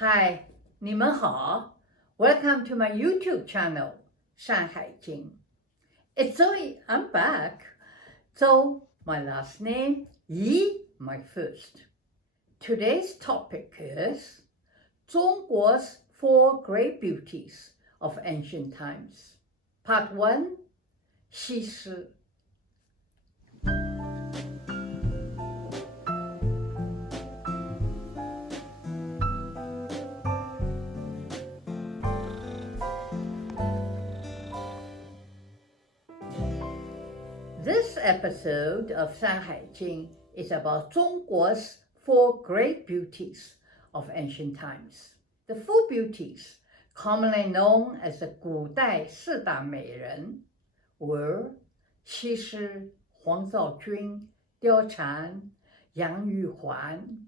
Hi, 你们好. Welcome to my YouTube channel, 山海经. It's Zoe, I'm back. So, my last name, Yi, my first. Today's topic is Zhongguo's Four Great Beauties of Ancient Times. Part 1, Xi Shi. This episode of 山海经 is about Zhongguo's Four Great Beauties of Ancient Times. The Four Beauties, commonly known as the 古代四大美人, were Xi Shi, Wang Zhaojun, Diao Chan, Yang Yuhuan.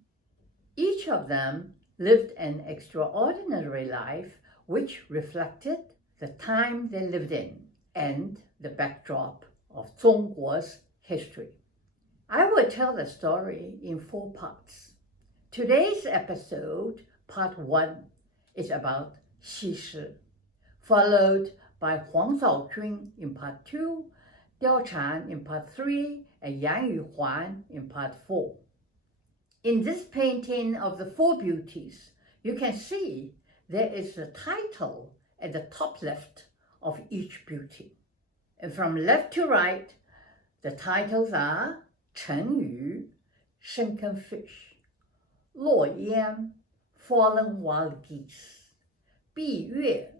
Each of them lived an extraordinary life which reflected the time they lived in and the backdrop of Zhongguo's history. I will tell the story in 4 parts. Today's episode, part 1, is about Xi Shi, followed by Wang Zhaojun in part 2, Diao Chan in part 3, and Yang Yuhuan in part 4. In this painting of the Four Beauties, you can see there is a title at the top left of each beauty. And from left to right, the titles are 成语, sunken fish, 落烟, fallen wild geese, 闭月,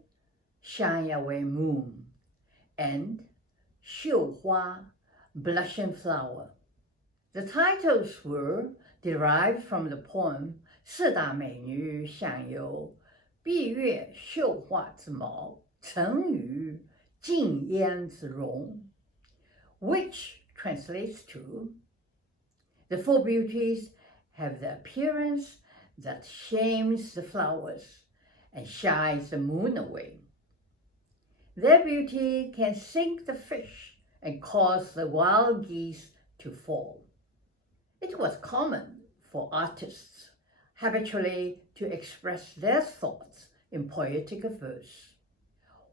shine away moon, and 绣花, blushing flower. The titles were derived from the poem 四大美女相游，闭月绣花之貌，成语禁烟之容, which translates to the Four Beauties have the appearance that shames the flowers and shies the moon away. Their beauty can sink the fish and cause the wild geese to fall. It was common for artists habitually to express their thoughts in poetic verse.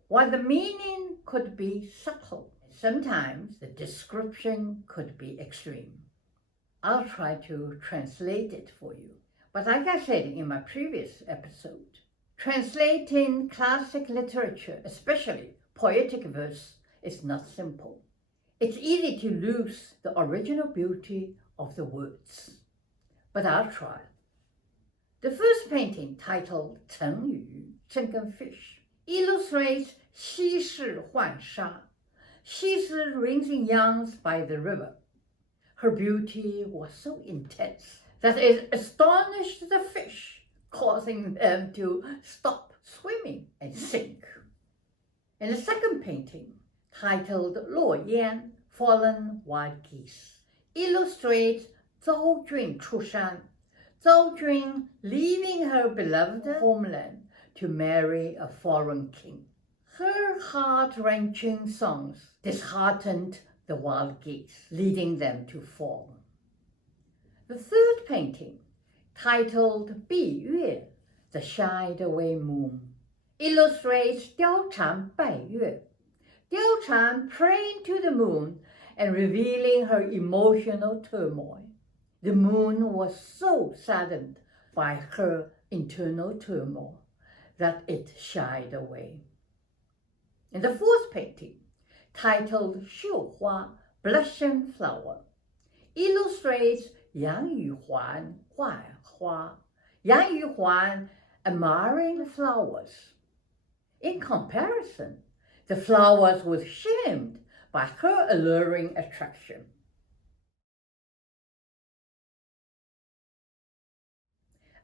While the meaning could be subtle, sometimes the description could be extreme. I'll try to translate it for you. But like I said in my previous episode, translating classic literature, especially poetic verse, is not simple. It's easy to lose the original beauty of the words. But I'll try. The first painting, titled 成语, sunken fish, illustrates Xi Shi Huan Sha. Xi Shi raising youngs by the river. Her beauty was so intense that it astonished the fish, causing them to stop swimming and sink. In the second painting, titled 落烟, fallen wild geese, illustrates Zhaojun 出山, Zhaojun leaving her beloved homeland to marry a foreign king. Her heart-wrenching songs disheartened the wild geese, leading them to fall. The third painting, titled 闭月, the shied away moon, illustrates Diao Chan 拜月, Diao Chan praying to the moon and revealing her emotional turmoil. The moon was so saddened by her internal turmoil that it shied away. In the fourth painting, titled 绣花, blushing flower, illustrates Yang Yuhuan 画花, Yang Yuhuan admiring the flowers. In comparison, the flowers were shamed by her alluring attraction.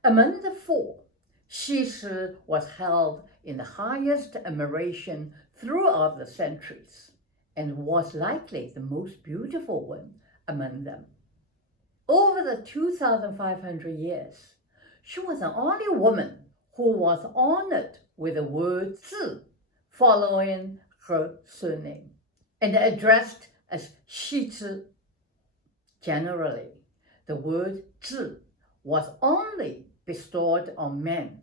Among the four, Xi Shi was held in the highest admiration throughout the centuries and was likely the most beautiful one among them. Over the 2,500 years, she was the only woman who was honored with the word 字 following her surname and addressed as 西之. Generally, the word 字 was only bestowed on men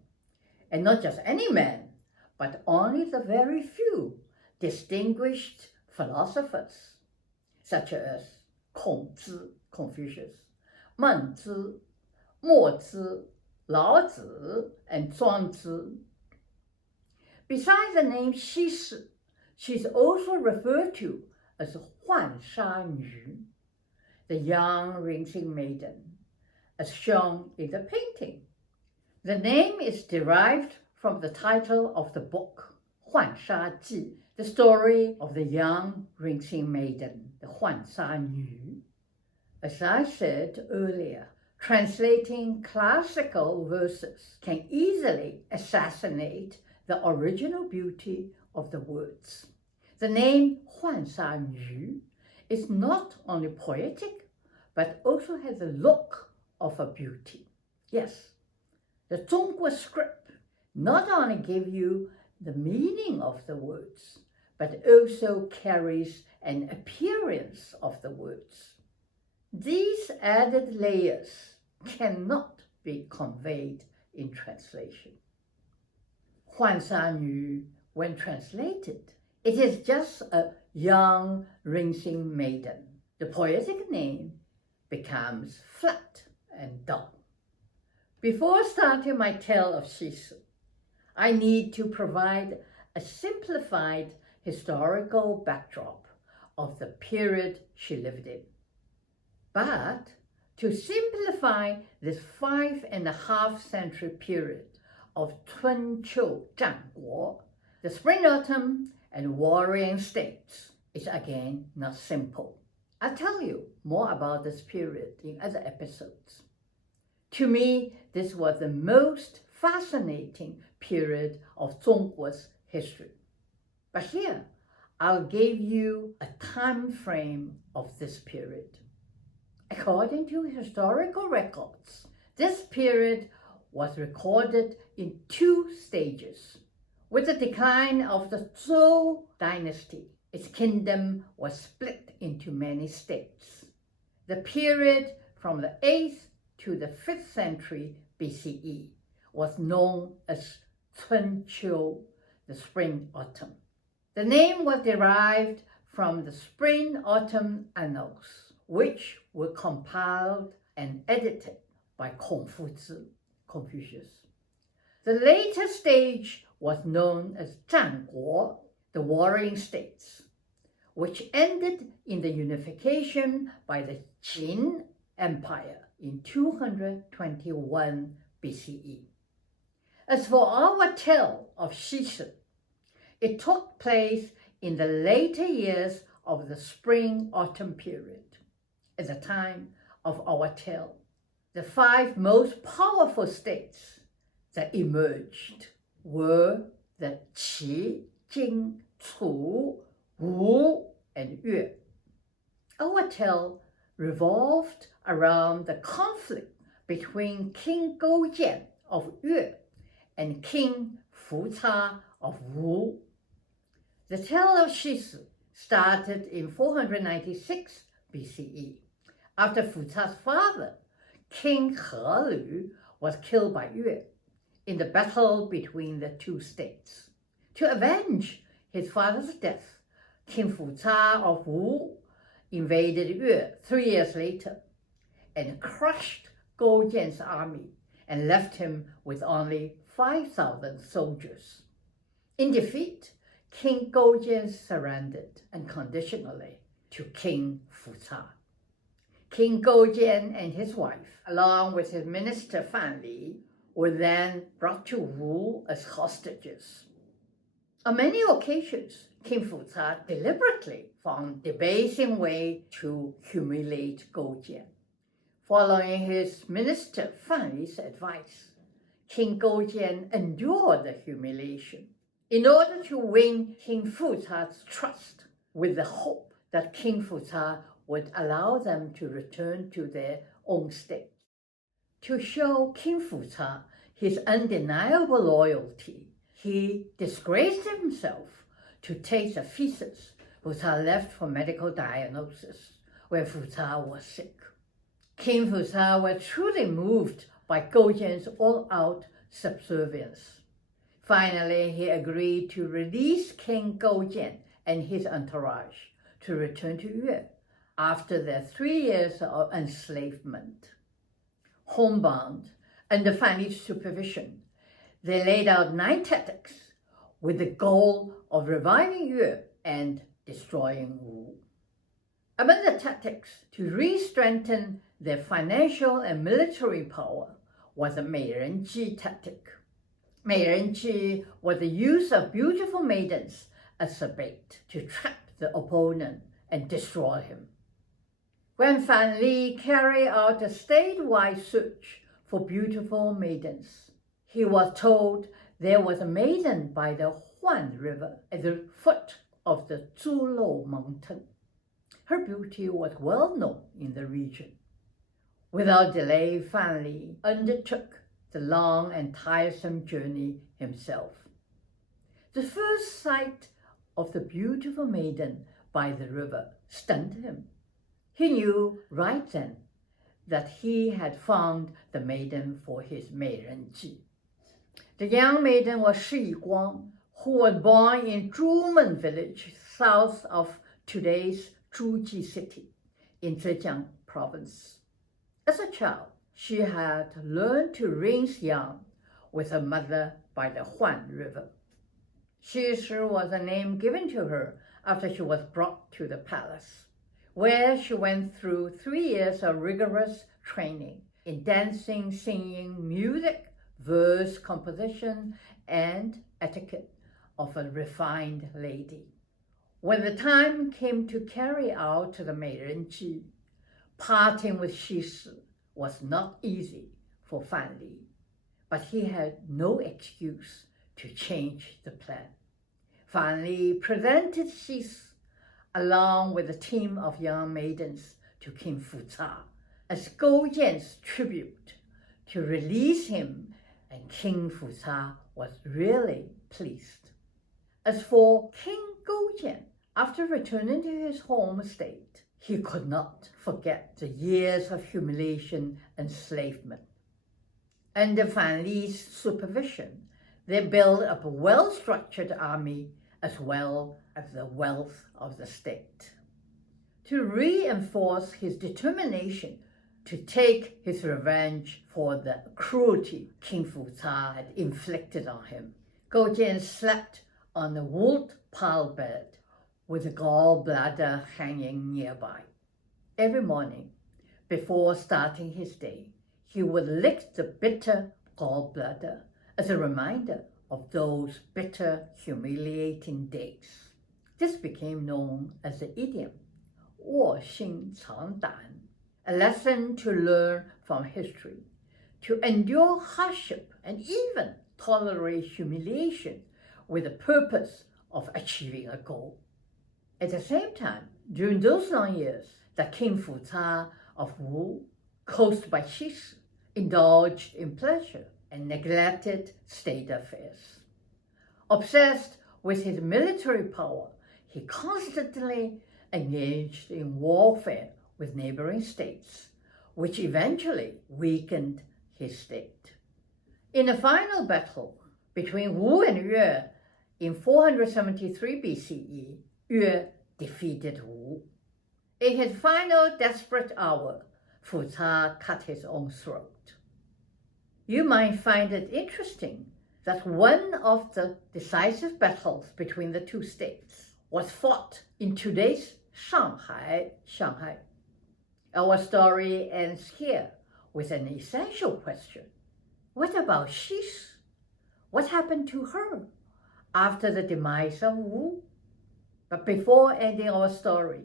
and not just any man, but only the very few distinguished philosophers, such as Kongzi, Confucius, Mengzi, Mozi, Laozi, and Zhuangzi. Besides the name Xi Shi, she is also referred to as Huan Sha Nu, the young rinsing maiden, as shown in the painting. The name is derived from the title of the book, Huan Sha Ji, the story of the young rinsing maiden, the Huan Sha Nu. As I said earlier, translating classical verses can easily assassinate the original beauty of the words. The name Huan Sha Nu is not only poetic, but also has the look of a beauty. Yes, the Zhongguo script not only gives you the meaning of the words, but also carries an appearance of the words. These added layers cannot be conveyed in translation. Huan Sha Nu, when translated, it is just a young rinsing maiden. The poetic name becomes flat and dull. Before starting my tale of Xi Shi, I need to provide a simplified historical backdrop of the period she lived in. But to simplify this 5.5 century period of Chunqiu Zhangguo, the spring-autumn and warring states, is again not simple. I'll tell you more about this period in other episodes. To me, this was the most fascinating period of Zhongguo's history. But here, I'll give you a time frame of this period. According to historical records, this period was recorded in 2 stages. With the decline of the Zhou dynasty, its kingdom was split into many states. The period from the 8th to the 5th century BCE was known as Chunqiu, the spring-autumn. The name was derived from the spring-autumn annals, which were compiled and edited by Confucius. The later stage was known as Zhangguo, the warring states, which ended in the unification by the Qin Empire in 221 BCE. As for our tale of Xi Shi, it took place in the later years of the spring-autumn period. At the time of our tale, the 5 most powerful states that emerged were the Qi, Jing, Chu, Wu, and Yue. Our tale revolved around the conflict between King Goujian of Yue and King Fucha of Wu. The tale of Xi Shi started in 496 BCE, after Fucha's father, King He, was killed by Yue in the battle between the 2 states. To avenge his father's death, King Fucha of Wu invaded Yue 3 years later and crushed Goujian's army and left him with only 5,000 soldiers. In defeat, King Goujian surrendered unconditionally to King Fucha. King Goujian and his wife, along with his minister Fan Li, were then brought to Wu as hostages. On many occasions, King Fucha deliberately found debasing way to humiliate Goujian. Following his minister Fan Li's advice, King Goujian endured the humiliation in order to win King Fucha's trust, with the hope that King Fucha would allow them to return to their own state. To show King Fucha his undeniable loyalty, he disgraced himself to take the feces Fucha left for medical diagnosis when Fucha was sick. King Fucha was truly moved by Goujian's all-out subservience. Finally, he agreed to release King Goujian and his entourage to return to Yue after their 3 years of enslavement. Homebound, under Fan Li's supervision, they laid out 9 tactics with the goal of reviving Yue and destroying Wu. Among the tactics to re-strengthen their financial and military power was the maiden tactic. Maiden was the use of beautiful maidens as a bait to trap the opponent and destroy him. When Fan Li carried out a statewide search for beautiful maidens, he was told there was a maiden by the Huan River at the foot of the Zhongguo mountain. Her beauty was well known in the region. Without delay, Fan Li undertook the long and tiresome journey himself. The first sight of the beautiful maiden by the river stunned him. He knew right then that he had found the maiden for his maiden. The young maiden was Shi Guang, who was born in Zhumen village south of today's Zhuji city in Zhejiang province. As a child, she had learned to rinse young with her mother by the Huan River. Xi Shi was a name given to her after she was brought to the palace, where she went through 3 years of rigorous training in dancing, singing, music, verse composition, and etiquette of a refined lady. When the time came to carry out the maiden, parting with Xi Shi was not easy for Fan Li, but he had no excuse to change the plan. Fan Li presented Xi Shi along with a team of young maidens to King Fucha as Goujian's tribute to release him, and King Fucha was really pleased. As for King Goujian, after returning to his home state, he could not forget the years of humiliation and enslavement. Under Fan Li's supervision, they built up a well-structured army as well as the wealth of the state. To reinforce his determination to take his revenge for the cruelty King Fucha had inflicted on him, Goujian slept on a wood pile bed with a gallbladder hanging nearby. Every morning, before starting his day, he would lick the bitter gallbladder as a reminder of those bitter, humiliating days. This became known as the idiom, 卧薪尝胆, a lesson to learn from history, to endure hardship and even tolerate humiliation with the purpose of achieving a goal. At the same time, during those long years, the King Fucha of Wu, coached by Xi Shi, indulged in pleasure and neglected state affairs. Obsessed with his military power, he constantly engaged in warfare with neighboring states, which eventually weakened his state. In the final battle between Wu and Yue in 473 BCE, Yue defeated Wu. In his final desperate hour, Fucha cut his own throat. You might find it interesting that one of the decisive battles between the two states was fought in today's Shanghai. Our story ends here with an essential question. What about Xi Shi? What happened to her after the demise of Wu? But before ending our story,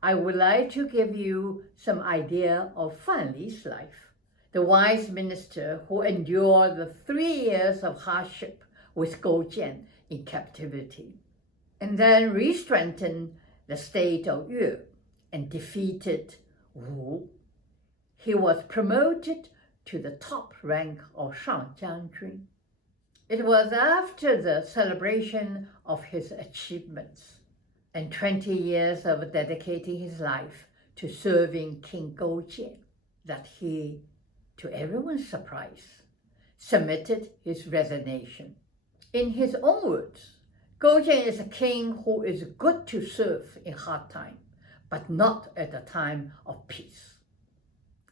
I would like to give you some idea of Fan Li's life, the wise minister who endured the 3 years of hardship with Goujian in captivity, and then re-strengthened the state of Yue and defeated Wu. He was promoted to the top rank of Shangjianjun. It was after the celebration of his achievements and 20 years of dedicating his life to serving King Goujian that he, to everyone's surprise, submitted his resignation. In his own words, Goujian is a king who is good to serve in hard time, but not at a time of peace.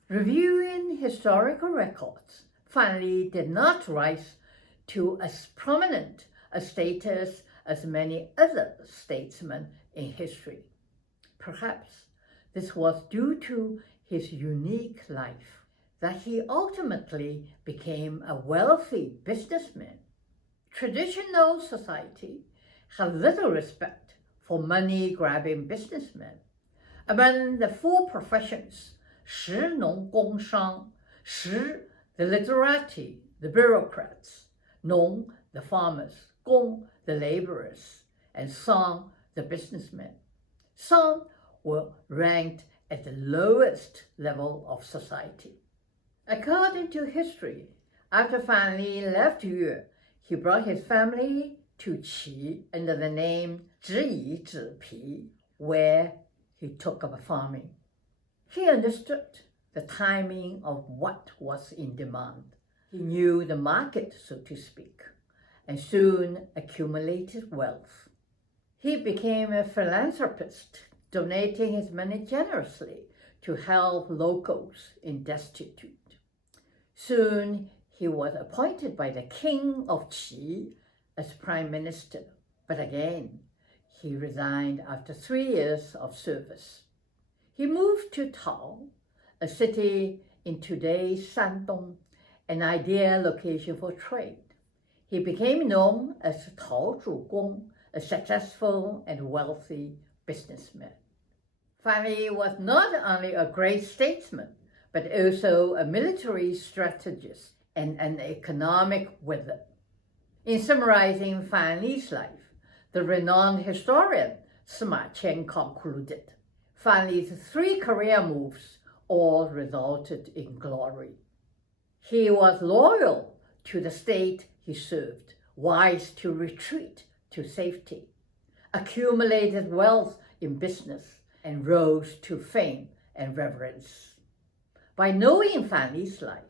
Reviewing historical records, Fan Li did not rise to as prominent a status as many other statesmen in history. Perhaps this was due to his unique life, that he ultimately became a wealthy businessman. Traditional society had little respect for money-grabbing businessmen. Among the four professions, 食农工商, 食 the literati, the bureaucrats, 农 the farmers, 工 the laborers, and sang the businessmen. Some were ranked at the lowest level of society. According to history, after Fan Li left Yue, he brought his family to Qi under the name Zhi Pi, where he took up farming. He understood the timing of what was in demand. He knew the market, so to speak, and soon accumulated wealth. He became a philanthropist, donating his money generously to help locals in destitute. Soon he was appointed by the king of Qi as prime minister, but again he resigned after 3 years of service. He moved to Tao, a city in today's Shandong, an ideal location for trade. He became known as Tao Zhugong, a successful and wealthy businessman. Fan Li was not only a great statesman, but also a military strategist and an economic wizard. In summarizing Fan Li's life, the renowned historian Sima Qian concluded, Fan Li's 3 career moves all resulted in glory. He was loyal to the state he served, wise to retreat to safety, accumulated wealth in business, and rose to fame and reverence. By knowing Fan Li's life,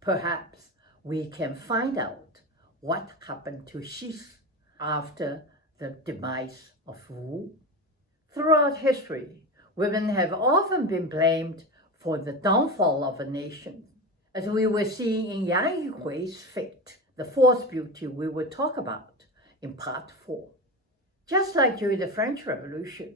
perhaps we can find out what happened to Xi after the demise of Wu. Throughout history, women have often been blamed for the downfall of a nation, as we will see in Yang Yuhuan's fate, the fourth beauty we will talk about in part 4. Just like during the French Revolution,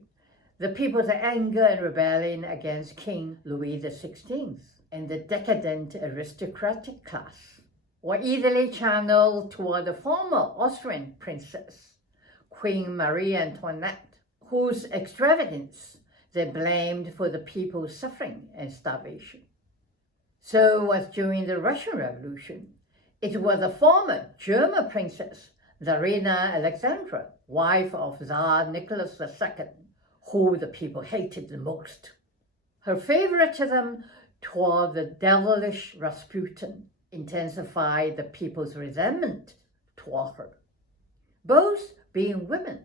the people's anger and rebellion against King Louis XVI and the decadent aristocratic class were easily channeled toward the former Austrian princess, Queen Marie Antoinette, whose extravagance they blamed for the people's suffering and starvation. So was during the Russian Revolution. It was the former German princess, Tsarina Alexandra, wife of Tsar Nicholas II, who the people hated the most. Her favoritism toward the devilish Rasputin intensified the people's resentment toward her, both being women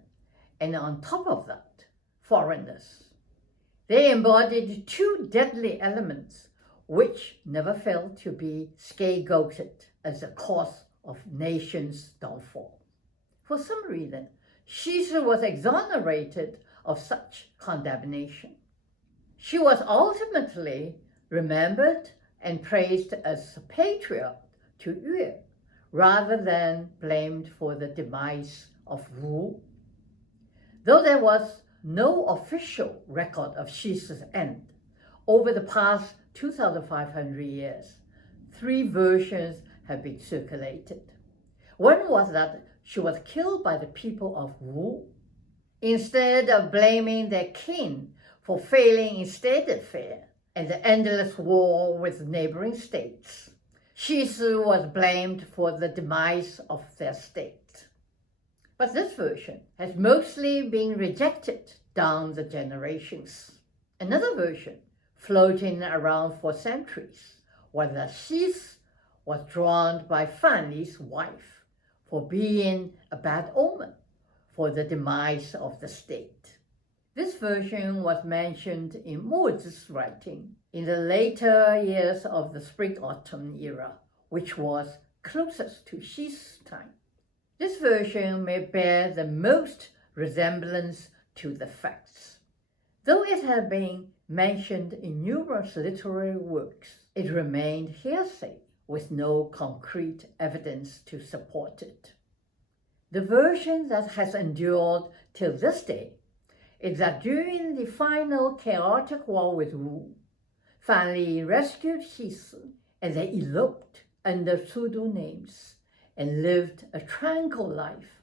and on top of that, foreigners. They embodied 2 deadly elements which never failed to be scapegoated as a cause of nation's downfall. For some reason, Xi Shi was exonerated of such condemnation. She was ultimately remembered and praised as a patriot to Yue, rather than blamed for the demise of Wu. Though there was no official record of Xi Shi's end, over the past 2,500 years, 3 versions have been circulated. One was that she was killed by the people of Wu. Instead of blaming their king for failing in state affairs and the endless war with neighboring states, Xi Shi was blamed for the demise of their state. But this version has mostly been rejected down the generations. Another version, floating around for centuries, was that Xi was drawn by Fan Li's wife for being a bad omen for the demise of the state. This version was mentioned in Mozi's writing in the later years of the Spring-Autumn era, which was closest to Xi's time. This version may bear the most resemblance to the facts. Though it had been mentioned in numerous literary works, it remained hearsay with no concrete evidence to support it. The version that has endured till this day is that during the final chaotic war with Wu, Fan Li rescued Xi Shi and they eloped under pseudonyms and lived a tranquil life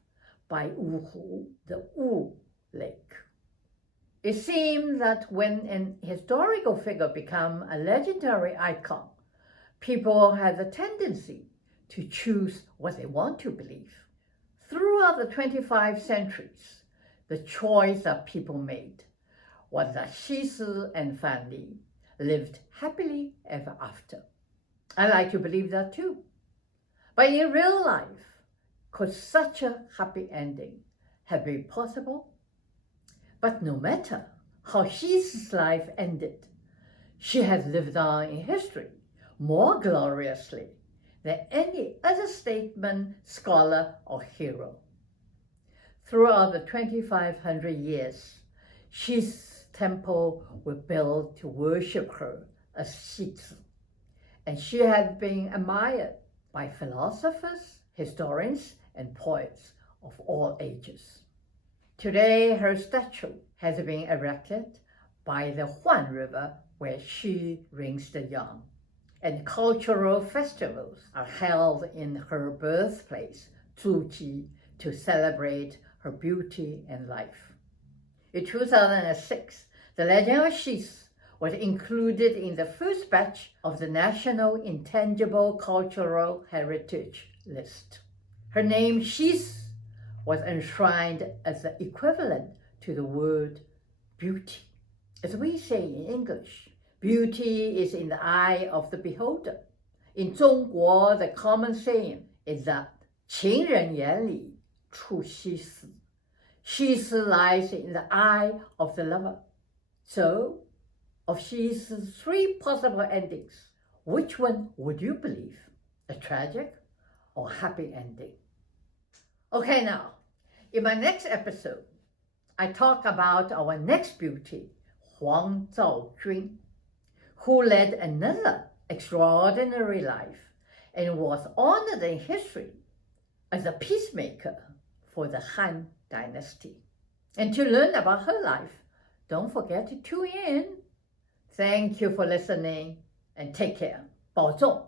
by Wuhu, the Wu Lake. It seems that when an historical figure becomes a legendary icon, people have a tendency to choose what they want to believe. Throughout the 25 centuries, the choice that people made was that Xi Shi and Fan Li lived happily ever after. I like to believe that too. But in real life, could such a happy ending have been possible? But no matter how Xi Shi's life ended, she has lived on in history more gloriously than any other statesman, scholar, or hero. Throughout the 2,500 years, Xi's temple was built to worship her as Xi, and she has been admired by philosophers, historians, and poets of all ages. Today, her statue has been erected by the Huan River where she raised the young, and cultural festivals are held in her birthplace, Zhuji, to celebrate her beauty and life. In 2006, the legend of Xi was included in the first batch of the National Intangible Cultural Heritage List. Her name, Xi, was enshrined as the equivalent to the word beauty. As we say in English, beauty is in the eye of the beholder. In Zhongguo, the common saying is that 情人眼里出西施. Xi lies in the eye of the lover. So, of Xi's 3 possible endings, which one would you believe? A tragic or happy ending? Okay, now, in my next episode, I talk about our next beauty, Wang Zhaojun, who led another extraordinary life and was honored in history as a peacemaker for the Han Dynasty. And to learn about her life, don't forget to tune in. Thank you for listening and take care. 保重.